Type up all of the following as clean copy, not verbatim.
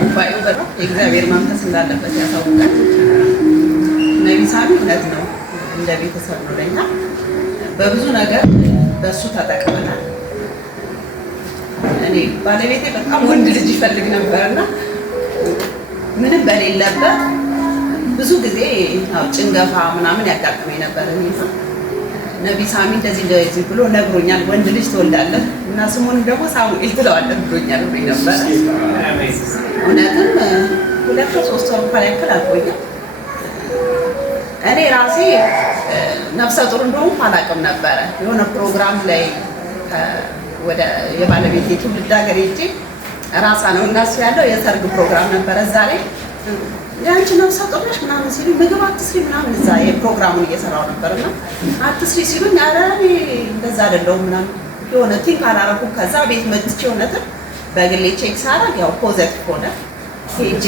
ጉባኤው በጣም የእግዚአብሔር መንፈስ እንዳለበት ያሳውቃል። ነብይ ሳሚ እውነት ነው እንደ ቤተሰብ ነው ለኛ በብዙ ነገር በሱ ተጠቅመናል። እኔ ባለቤቴ በጣም ወንድ ልጅ ይፈልግ ነበርና ምንም በሌለበት ብዙ ጊዜ ጭንገፋ ምናምን ያጋጥመኝ ነበር። ነብይ ሳሚ እንደዚህ ብሎ ነግሮኛል፣ ወንድ ልጅ ትወልዳለህ እና ስሙን ደግሞ ሳሙኤል ትለዋለህ ብሎኛል ነበር። እውነትም 2-3 ወር እንኳን ያክል አልቆየም። እኔ ራሴ ነፍሰ ጡር እንደሆንኩ አላውቅም ነበረ። የሆነ ፕሮግራም ላይ ወደ የባለቤቴ ትውልድ ሀገር ሄጄ ራሳ ነው እና እሱ ያለው የሰርግ ፕሮግራም ነበረ። እዛ ላይ ያንቺ ነፍሰ ጡር ነሽ ምናምን ሲሉ ምግብ አትስሪ ምናምን እዛ የፕሮግራሙን እየሰራው ነበርና አትስሪ ሲሉኝ ኧረ እኔ እንደዛ አይደለሁም ምናምን የሆነ ቲንክ አላረኩም። ከዛ ቤት መጥቼ እውነትም በግሌ ቼክ ሳደርግ ያው ፖዘቲቭ ሆነ። ሄጄ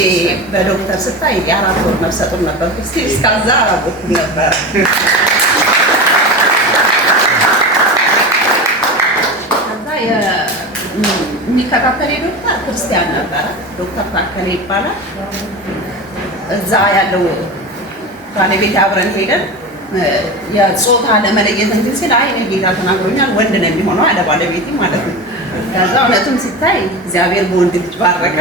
በዶክተር ስታይ 4 ወር ነፍሰ ጡር ነበር። እስከዛ አላወኩም ነበር። ከዛ የሚከታተል ዶክተር ክርስቲያን ነበረ፣ ዶክተር ታከለ ይባላል። እዛ ያለው ባለቤት አብረን ሄደን የጾታ ለመለየት እንትን ሲል አይ እኔ ጌታ ተናግሮኛል ወንድ ነው የሚሆነው አለ ባለቤቴ ማለት ነው። ከዛ እውነትም ሲታይ እግዚአብሔር በወንድ ልጅ ባረከ።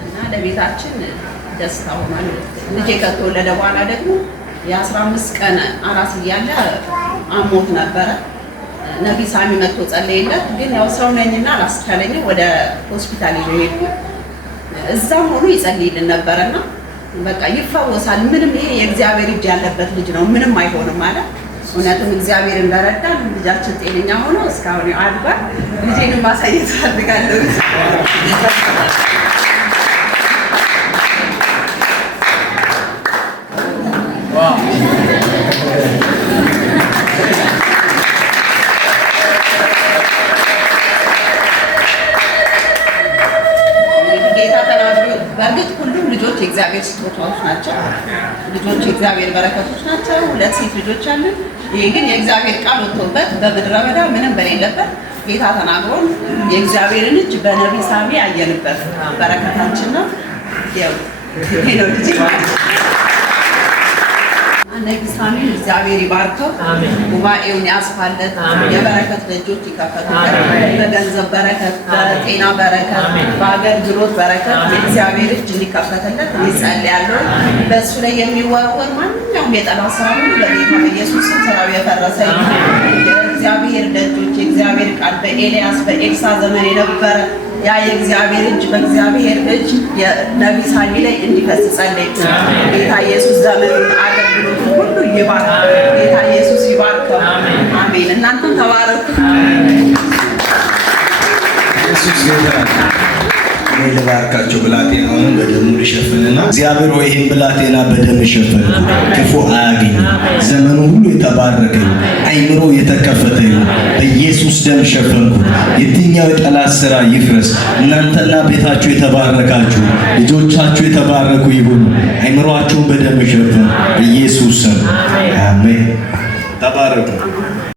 እና ለቤታችን ደስታ ሆኗል። ልጄ ከተወለደ በኋላ ደግሞ የ15 ቀን አራስ እያለ አሞት ነበረ። ነብይ ሳሚ መጥቶ ጸለየለት። ግን ያው ሰው ነኝና አላስቻለኝም። ወደ ሆስፒታል ይዤ ሄድኩ። እዛም ሆኖ ይጸልይልን ነበርና በቃ ይፈወሳል፣ ምንም ይሄ የእግዚአብሔር እጅ ያለበት ልጅ ነው፣ ምንም አይሆንም ማለት። እውነትም እግዚአብሔር እንደረዳን ልጃችን ጤነኛ ሆኖ እስካሁን አድጓል። ልጄንም ማሳየት ፈልጋለሁ። በእርግጥ ሁሉም ልጆች የእግዚአብሔር ስጦታዎች ናቸው። ልጆች የእግዚአብሔር በረከቶች ናቸው። 2 ሴት ልጆች አሉን። ይሄ ግን የእግዚአብሔር ቃል ወጥቶበት በምድረ በዳ ምንም በሌለበት ጌታ ተናግሮን የእግዚአብሔርን እጅ በነብይ ሳሚ ያየንበት በረከታችን ነው። ያው ይሄ ነው ልጅ ነብይ ሳሚ እግዚአብሔር ይባርከው፣ ጉባኤውን ያስፋለት፣ የበረከት ደጆች ይከፈቱለት፣ በገንዘብ በረከት፣ በጤና በረከት፣ በአገልግሎት በረከት የእግዚአብሔር እጅ እንዲከፈትለት እጸልያለሁ። በእሱ ላይ የሚወረወር ማንኛውም የጠላት ስራ ሁሉ በጌታ በኢየሱስ ስም ስራው የፈረሰ ይሁን። የእግዚአብሔር ደጆች የእግዚአብሔር ቃል በኤልያስ በኤልሳ ዘመን የነበረ ያ የእግዚአብሔር እጅ በእግዚአብሔር እጅ የነብይ ሳሚ ላይ እንዲፈስ ጸልይ። ጌታ ኢየሱስ ዘመኑን አገልግሎት ሁሉ ይባርክ። ጌታ ኢየሱስ ይባርከው። አሜን። እናንተም ተባረኩ። ኢየሱስ ይባርክ። እኔ ልባርካቸው። ብላቴናውን በደሙ ልሸፍንና እግዚአብሔር ሆይ ይህን ብላቴና በደም ሸፈን፣ ክፉ አያገኝ፣ ዘመኑ ሁሉ የተባረከ አይምሮ የተከፈተ ይሁን። በኢየሱስ ደም ሸፈንኩ። የትኛው የጠላት ስራ ይፍረስ። እናንተና ቤታችሁ የተባረካችሁ፣ ልጆቻችሁ የተባረኩ ይሁኑ። አይምሮአችሁን በደም ሸፈን። በኢየሱስ ስም አሜን። ተባረኩ።